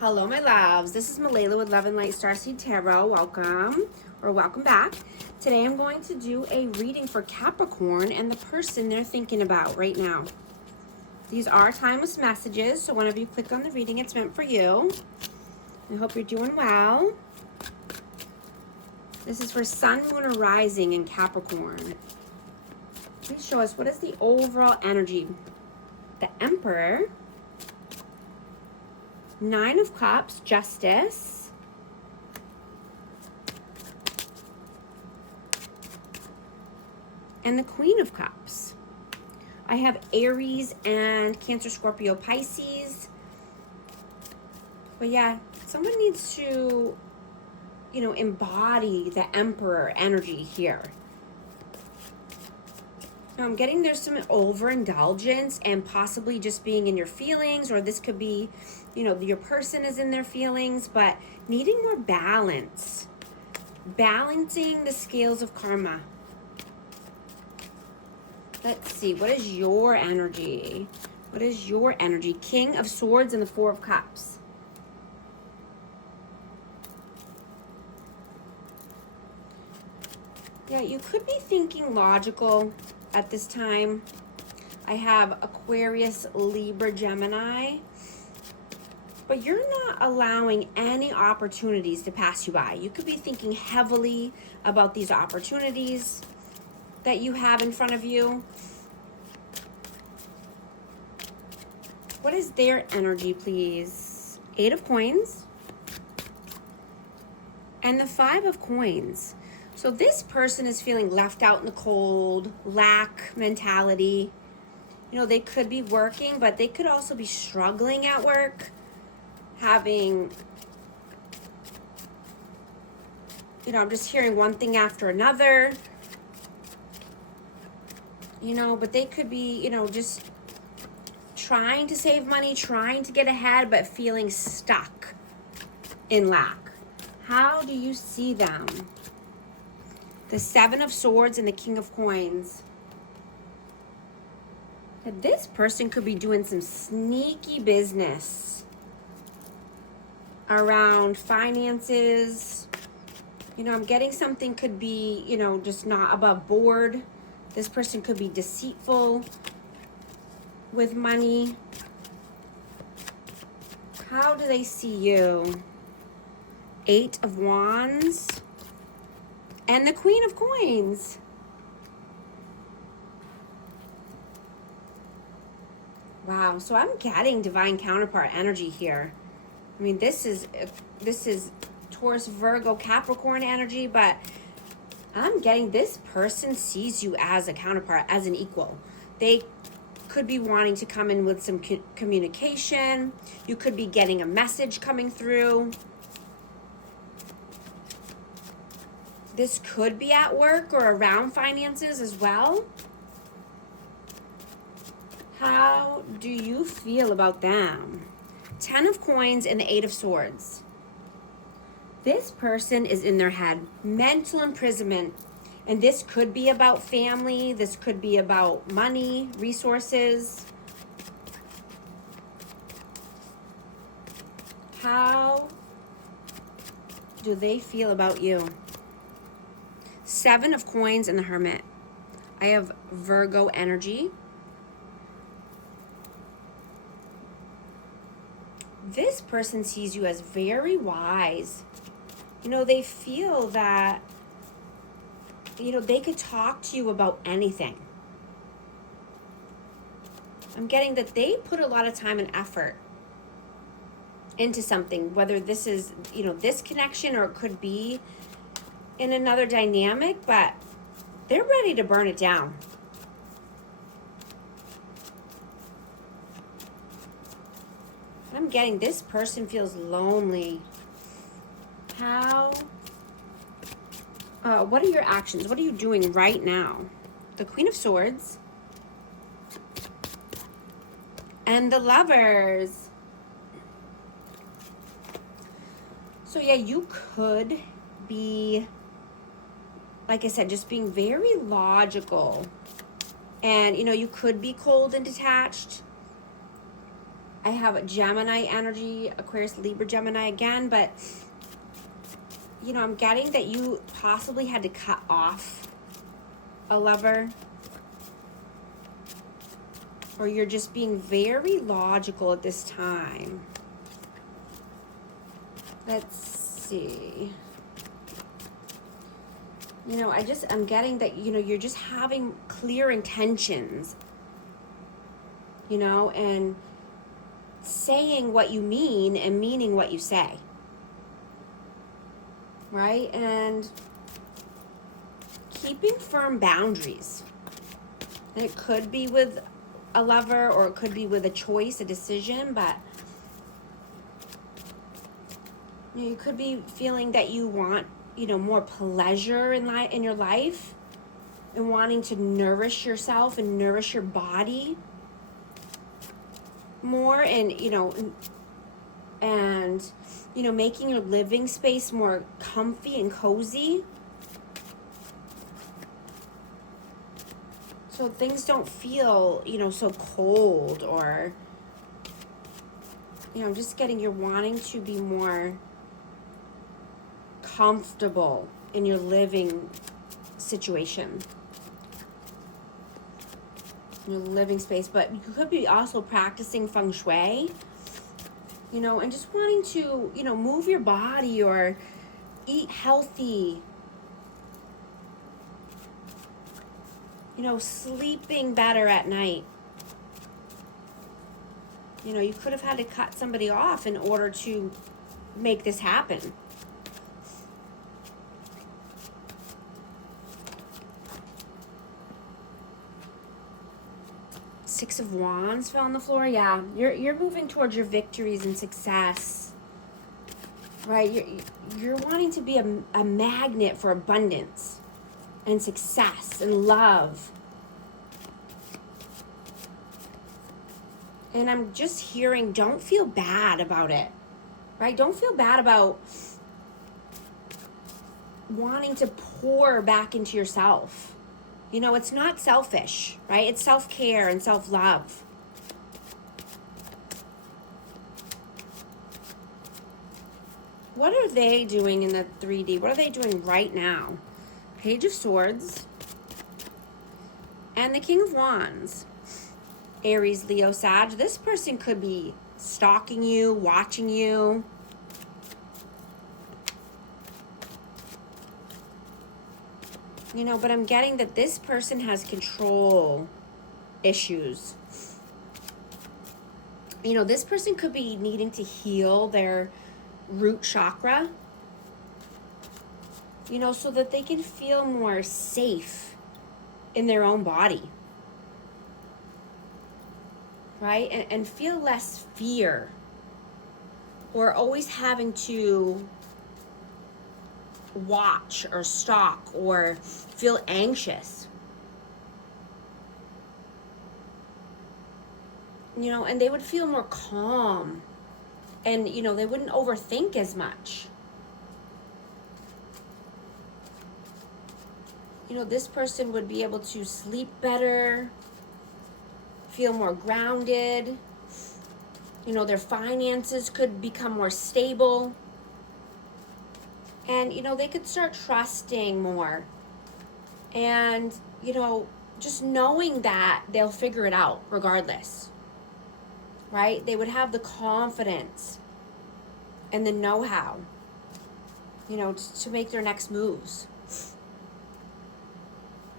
Hello, my loves. This is Malayla with Love and Light Starseed Tarot. Welcome back. Today I'm going to do a reading for Capricorn and the person they're thinking about right now. These are timeless messages, so whenever you click on the reading, it's meant for you. I hope you're doing well. This is for Sun, Moon, or Rising in Capricorn. Please show us, what is the overall energy? The Emperor, Nine of Cups, Justice, and the Queen of Cups. I have Aries and Cancer, Scorpio, Pisces. But yeah, someone needs to, embody the Emperor energy here. Now I'm getting there's some overindulgence and possibly just being in your feelings, or this could be, your person is in their feelings, but needing more balance. Balancing the scales of karma. Let's see, what is your energy? What is your energy? King of Swords and the Four of Cups. Yeah, you could be thinking logical at this time. I have Aquarius, Libra, Gemini. But you're not allowing any opportunities to pass you by. You could be thinking heavily about these opportunities that you have in front of you. What is their energy, please? Eight of Coins and the Five of Coins. So this person is feeling left out in the cold, lack mentality. They could be working, but they could also be struggling at work, having, I'm just hearing one thing after another, but they could be, just trying to save money, trying to get ahead, but feeling stuck in lack. How do you see them? The Seven of Swords and the King of Coins. Now, this person could be doing some sneaky business around finances. I'm getting something could be, just not above board. This person could be deceitful with money. How do they see you? Eight of Wands and the Queen of Coins. Wow, so I'm getting divine counterpart energy here. I mean, this is Taurus, Virgo, Capricorn energy, but I'm getting this person sees you as a counterpart, as an equal. They could be wanting to come in with some communication. You could be getting a message coming through. This could be at work or around finances as well. How do you feel about them? Ten of Coins and the Eight of Swords. This person is in their head, mental imprisonment. And this could be about family. This could be about money, resources. How do they feel about you? Seven of Coins and the Hermit. I have Virgo energy. This person sees you as very wise. They feel that, they could talk to you about anything. I'm getting that they put a lot of time and effort into something, whether this is, this connection, or it could be in another dynamic, but they're ready to burn it down. I'm getting this person feels lonely. What are your actions? What are you doing right now? The Queen of Swords and the Lovers. So yeah, you could be, like I said, just being very logical. And, you could be cold and detached. I have a Gemini energy, Aquarius, Libra, Gemini again, but you know, I'm getting that you possibly had to cut off a lover, or you're just being very logical at this time. Let's see. You know, I'm getting that, you know, you're just having clear intentions, you know, and saying what you mean and meaning what you say. Right? And keeping firm boundaries. And it could be with a lover, or it could be with a choice, a decision, but you know, you could be feeling that you want, you know, more pleasure in your life, and wanting to nourish yourself and nourish your body more, and you know, making your living space more comfy and cozy, so things don't feel, you know, so cold, or you know, just getting, you're wanting to be more comfortable in your living situation, your living space. But you could be also practicing feng shui, you know, and just wanting to, you know, move your body or eat healthy, you know, sleeping better at night. You know, you could have had to cut somebody off in order to make this happen. Six of Wands fell on the floor. Yeah, you're moving towards your victories and success, right? You're wanting to be a magnet for abundance and success and love. And I'm just hearing, don't feel bad about it, right? Don't feel bad about wanting to pour back into yourself. You know, it's not selfish, right? It's self-care and self-love. What are they doing in the 3D? What are they doing right now? Page of Swords and the King of Wands. Aries, Leo, Sag. This person could be stalking you, watching you. You know, but I'm getting that this person has control issues. You know, this person could be needing to heal their root chakra, you know, so that they can feel more safe in their own body, right? And feel less fear, or always having to watch or stalk or feel anxious. You know, and they would feel more calm, and you know, they wouldn't overthink as much. You know, this person would be able to sleep better, feel more grounded. You know, their finances could become more stable. And, you know, they could start trusting more. And, you know, just knowing that they'll figure it out regardless. Right? They would have the confidence and the know-how, you know, to make their next moves.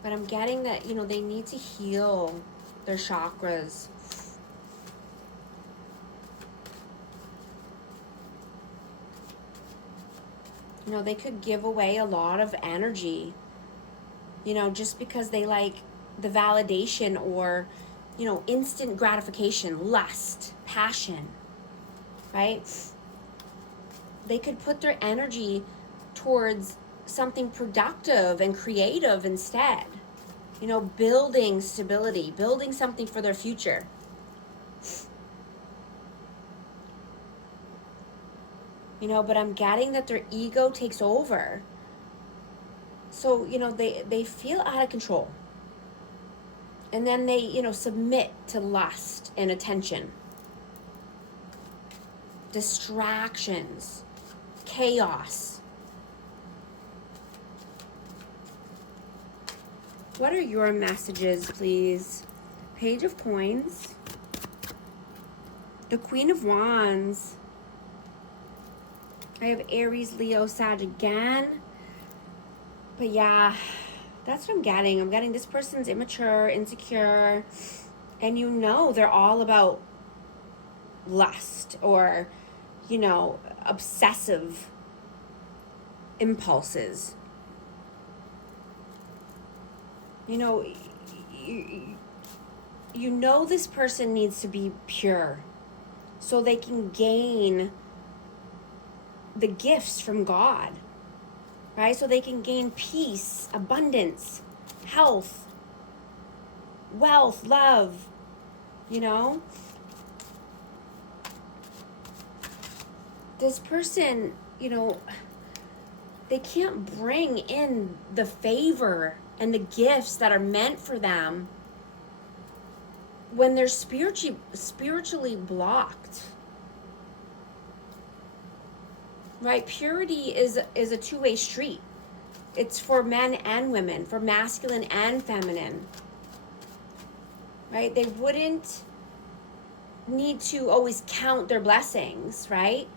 But I'm getting that, you know, they need to heal their chakras. You know, they could give away a lot of energy, you know, just because they like the validation or, you know, instant gratification, lust, passion, right? They could put their energy towards something productive and creative instead. You know, building stability, building something for their future. You know, but I'm getting that their ego takes over. So, you know, they feel out of control. And then they, you know, submit to lust and attention. distractions, chaos. What are your messages, please? Page of Coins, the Queen of Wands. I have Aries, Leo, Sag again. But yeah, that's what I'm getting. I'm getting this person's immature, insecure, and you know they're all about lust or, you know, obsessive impulses. You know, you know this person needs to be pure so they can gain the gifts from God, right? So they can gain peace, abundance, health, wealth, love, you know? This person, you know, they can't bring in the favor and the gifts that are meant for them when they're spiritually blocked. Right? Purity is a two-way street. It's for men and women, for masculine and feminine. Right? They wouldn't need to always count their blessings, right?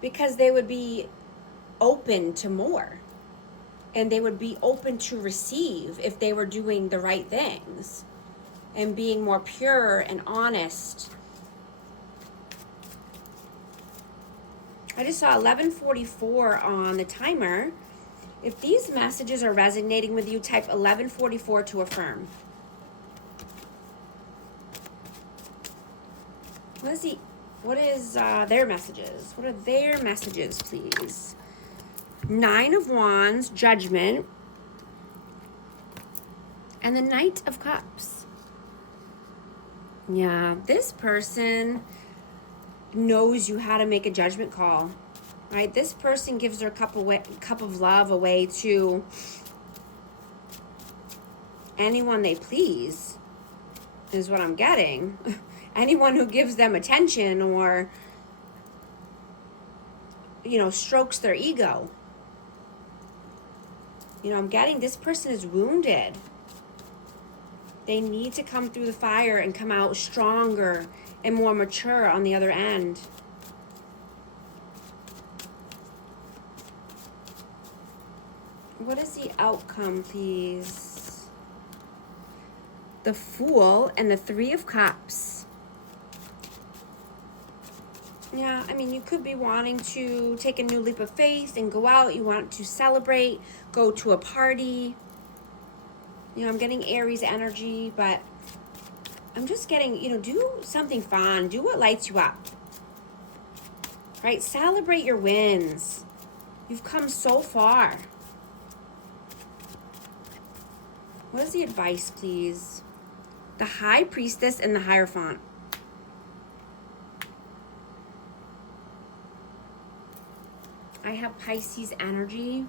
Because they would be open to more. And they would be open to receive if they were doing the right things and being more pure and honest. I just saw 11:44 on the timer. If these messages are resonating with you, type 11:44 to affirm. What is their messages? What are their messages, please? 9 of Wands, Judgment, and the Knight of Cups. Yeah, this person knows you how to make a judgment call, right? This person gives their cup of love away to anyone they please, is what I'm getting. Anyone who gives them attention or, you know, strokes their ego. You know, I'm getting this person is wounded. They need to come through the fire and come out stronger and more mature on the other end. What is the outcome, please? The Fool and the 3 of Cups. Yeah, I mean, you could be wanting to take a new leap of faith and go out. You want to celebrate, go to a party. You know, I'm getting Aries energy, but I'm just getting, you know, do something fun. Do what lights you up. Right? Celebrate your wins. You've come so far. What is the advice, please? The High Priestess and the Hierophant. I have Pisces energy,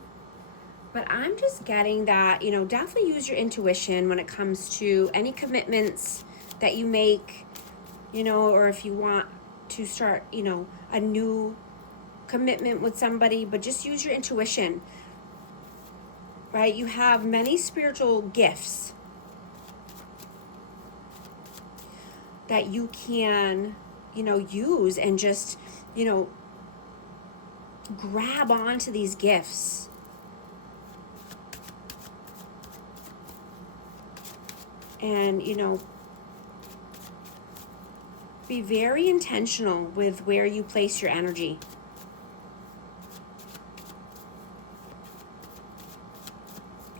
but I'm just getting that, you know, definitely use your intuition when it comes to any commitments that you make, you know, or if you want to start, you know, a new commitment with somebody, but just use your intuition, right? You have many spiritual gifts that you can, you know, use and just, you know, grab onto these gifts. And, you know, be very intentional with where you place your energy.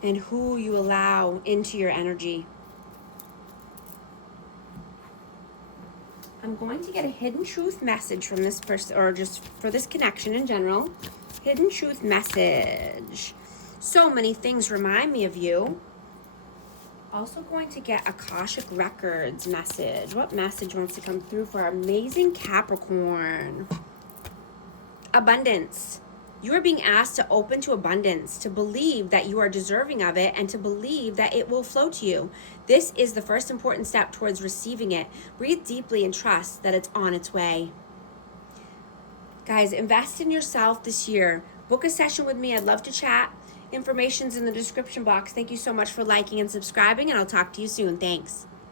And who you allow into your energy. I'm going to get a hidden truth message from this person, or just for this connection in general. Hidden truth message. So many things remind me of you. Also going to get Akashic Records message. What message wants to come through for our amazing Capricorn? Abundance. You are being asked to open to abundance, to believe that you are deserving of it, and to believe that it will flow to you. This is the first important step towards receiving it. Breathe deeply and trust that it's on its way. Guys, invest in yourself this year. Book a session with me. I'd love to chat. Information's in the description box. Thank you so much for liking and subscribing, and I'll talk to you soon. Thanks.